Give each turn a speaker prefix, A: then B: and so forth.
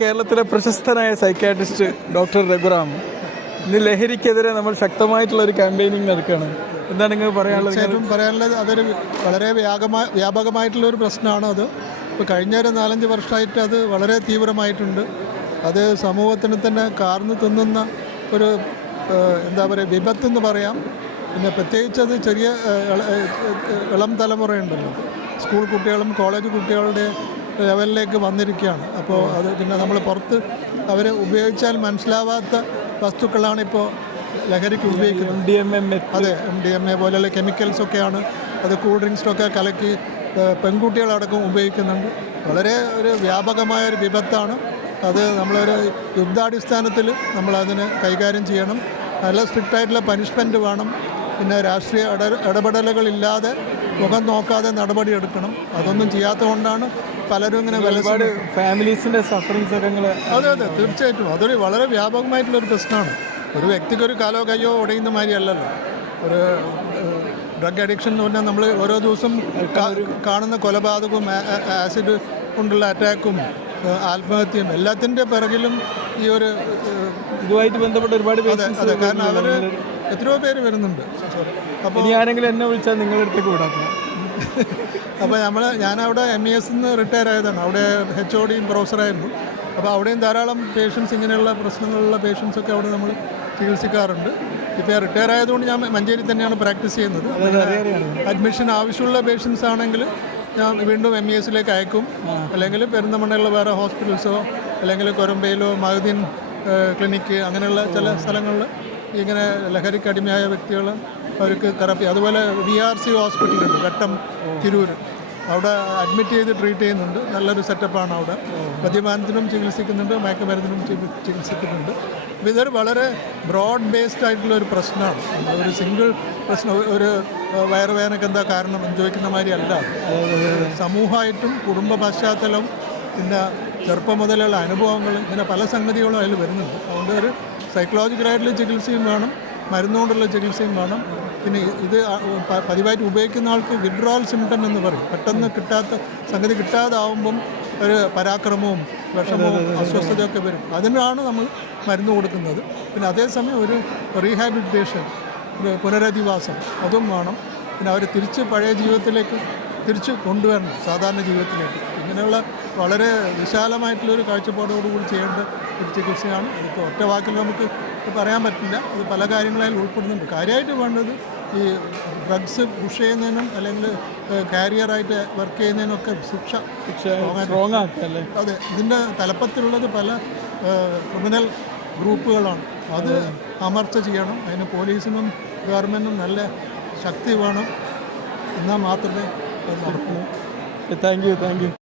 A: കേരളത്തിലെ പ്രശസ്തനായ psychiatrist doctor Raghuram. ഇന്ന് ലഹരിക്കെതിരെ നമ്മൾ ശക്തമായിട്ടുള്ള ഒരു ക്യാമ്പയിനിങ് നടക്കുകയാണ്. എന്താണ് നിങ്ങൾ പറയാനുള്ളത്?
B: ഏറ്റവും പറയാനുള്ളത് അതൊരു വളരെ വ്യാപകമായ വ്യാപകമായിട്ടുള്ള ഒരു പ്രശ്നമാണ് അത്. ഇപ്പോൾ കഴിഞ്ഞ ഒരു നാലഞ്ച് വർഷമായിട്ട് അത് വളരെ തീവ്രമായിട്ടുണ്ട്. അത് സമൂഹത്തിന് തന്നെ കാർന്ന് തിന്നുന്ന ഒരു എന്താ പറയുക വിപത്തെന്ന് പറയാം. പിന്നെ പ്രത്യേകിച്ച് അത് ചെറിയ ഇളം തലമുറയുണ്ടല്ലോ. സ്കൂൾ കുട്ടികളും കോളേജ് കുട്ടികളുടെ ലെവലിലേക്ക് വന്നിരിക്കുകയാണ്. അപ്പോൾ അത് പിന്നെ നമ്മൾ പുറത്ത് അവർ ഉപയോഗിച്ചാൽ മനസ്സിലാവാത്ത വസ്തുക്കളാണ് ഇപ്പോൾ ലഹരിക്ക് ഉപയോഗിക്കുന്നത്.
A: എം ഡി എം എം
B: അതെ എം ഡി എം എ പോലെയുള്ള കെമിക്കൽസൊക്കെയാണ് അത് കൂൾ ഡ്രിങ്ക്സിലൊക്കെ കലക്കി പെൺകുട്ടികളടക്കം ഉപയോഗിക്കുന്നുണ്ട്. വളരെ ഒരു വ്യാപകമായ ഒരു വിപത്താണ്. അത് നമ്മളൊരു യുദ്ധാടിസ്ഥാനത്തിൽ നമ്മളതിനെ കൈകാര്യം ചെയ്യണം. നല്ല സ്ട്രിക്റ്റായിട്ടുള്ള പനിഷ്മെന്റ് വേണം. പിന്നെ രാഷ്ട്രീയ ഇട ഇടപെടലുകളില്ലാതെ മുഖം നോക്കാതെ നടപടിയെടുക്കണം അതൊന്നും ചെയ്യാത്തതുകൊണ്ടാണ് പലരും ഇങ്ങനെ
A: ഒരുപാട് ഫാമിലീസിന്റെ സഫറിങ്സ് ഒക്കെ
B: അതെ അതെ തീർച്ചയായിട്ടും. അതൊരു വളരെ വ്യാപകമായിട്ടുള്ള ഒരു പ്രശ്നമാണ്. ഒരു വ്യക്തിക്ക് ഒരു കാലോ കയ്യോ ഉടയുന്ന മാതിരി അല്ലല്ലോ. ഒരു ഡ്രഗ് അഡിക്ഷൻ എന്ന് പറഞ്ഞാൽ നമ്മൾ ഓരോ ദിവസം കാണുന്ന കൊലപാതകവും ആസിഡ് കൊണ്ടുള്ള അറ്റാക്കും ആത്മഹത്യയും എല്ലാത്തിന്റെ പിറകിലും ഈ ഒരു
A: ഇതുമായിട്ട് ബന്ധപ്പെട്ട ഒരുപാട്
B: അതെ അതെ കാരണം അവർ എത്രയോ പേര് വരുന്നുണ്ട്. അപ്പോൾ
A: ഇനി ആരെങ്കിലും എന്നെ വിളിച്ചാൽ നിങ്ങളുടെ അടുത്തേക്ക് വിടാക്കണം
B: അപ്പോൾ നമ്മൾ ഞാനവിടെ എം ഇ എസ് നിന്ന് റിട്ടയർ ആയതാണ്. അവിടെ എച്ച് ഒ ഡിയും പ്രൊഫസറായിരുന്നു അപ്പോൾ അവിടെയും ധാരാളം പേഷ്യൻസ് ഇങ്ങനെയുള്ള പ്രശ്നങ്ങളുള്ള പേഷ്യൻസ് ഒക്കെ അവിടെ നമ്മൾ ചികിത്സിക്കാറുണ്ട്. ഇപ്പോൾ റിട്ടയർ ആയതുകൊണ്ട് ഞാൻ മഞ്ചേരി തന്നെയാണ് പ്രാക്ടീസ് ചെയ്യുന്നത്. അഡ്മിഷൻ ആവശ്യമുള്ള പേഷ്യൻസ് ആണെങ്കിൽ ഞാൻ വീണ്ടും എം ഇ എസിലേക്ക് അയക്കും. അല്ലെങ്കിൽ പെരുന്തമണ്ണയിലുള്ള വേറെ ഹോസ്പിറ്റൽസോ അല്ലെങ്കിൽ കൊരമ്പയിലോ മഹദീൻ ക്ലിനിക്ക് അങ്ങനെയുള്ള ചില സ്ഥലങ്ങളിൽ ഇങ്ങനെ ലഹരിക്ക് അടിമയായ വ്യക്തികൾ അവർക്ക് തെറപ്പി. അതുപോലെ വി ആർ സി ഹോസ്പിറ്റലുണ്ട് ഘട്ടം തിരൂർ അവിടെ അഡ്മിറ്റ് ചെയ്ത് ട്രീറ്റ് ചെയ്യുന്നുണ്ട്. നല്ലൊരു സെറ്റപ്പാണ് അവിടെ. മദ്യപാനത്തിനും ചികിത്സിക്കുന്നുണ്ട് മയക്കുമരുന്നിനും ചികി- ചികിത്സിക്കുന്നുണ്ട്. അപ്പോൾ ഇതൊരു വളരെ ബ്രോഡ് ബേസ്ഡ് ആയിട്ടുള്ള ഒരു പ്രശ്നമാണ്. ഒരു സിംഗിൾ പ്രശ്നം ഒരു- വയറുവേദനക്ക് എന്താ കാരണം എന്ന് ചോദിക്കുന്ന മാതിരി അല്ല. സമൂഹമായിട്ടും കുടുംബ പശ്ചാത്തലം പിന്നെ ചെറുപ്പം മുതലുള്ള അനുഭവങ്ങൾ ഇങ്ങനെ പല സംഗതികളും അതിൽ വരുന്നുണ്ട്. അതുകൊണ്ട് ഒരു സൈക്കോളജിക്കലായിട്ടുള്ള ചികിത്സയും വേണം മരുന്നുകൊണ്ടുള്ള ചികിത്സയും വേണം. പിന്നെ ഇത് പതിവായിട്ട് ഉപയോഗിക്കുന്ന ആൾക്ക് വിഡ്രോവൽ സിംറ്റം എന്ന് പറയും. പെട്ടെന്ന് കിട്ടാത്ത സംഗതി കിട്ടാതാവുമ്പം ഒരു പരാക്രമവും വിഷമവും അസ്വസ്ഥതയൊക്കെ വരും. അതിനാണ് നമ്മൾ മരുന്ന് കൊടുക്കുന്നത്. പിന്നെ അതേസമയം ഒരു റീഹാബിലിറ്റേഷൻ ഒരു പുനരധിവാസം അതും വേണം. പിന്നെ അവർ തിരിച്ച് പഴയ ജീവിതത്തിലേക്ക് തിരിച്ച് കൊണ്ടുവരണം സാധാരണ ജീവിതത്തിലേക്ക്. ഇങ്ങനെയുള്ള വളരെ വിശാലമായിട്ടുള്ള ഒരു കാഴ്ചപ്പാടോടുകൂടി ചെയ്യേണ്ട ഒരു ചികിത്സയാണ്. ഇതിപ്പോൾ ഒറ്റ വാക്കിൽ നമുക്ക് പറയാൻ പറ്റില്ല. അത് പല കാര്യങ്ങളായാലും ഉൾപ്പെടുന്നുണ്ട്. കാര്യമായിട്ട് വേണ്ടത് ഈ ഡ്രഗ്സ് പുഷ് ചെയ്യുന്നതിനും അല്ലെങ്കിൽ കാരിയറായിട്ട് വർക്ക് ചെയ്യുന്നതിനൊക്കെ ശിക്ഷ
A: സ്ട്രോങ് ആക്കല്ലേ
B: അതെ. ഇതിന്റെ തലപ്പത്തിലുള്ളത് പല ക്രിമിനൽ ഗ്രൂപ്പുകളാണ്. അത് അമർച്ച ചെയ്യണം. അതിന് പോലീസിനും ഗവൺമെന്റും നല്ല ശക്തി വേണം. എന്നാൽ മാത്രമേ അത് നടക്കൂ.
A: Thank you thank you.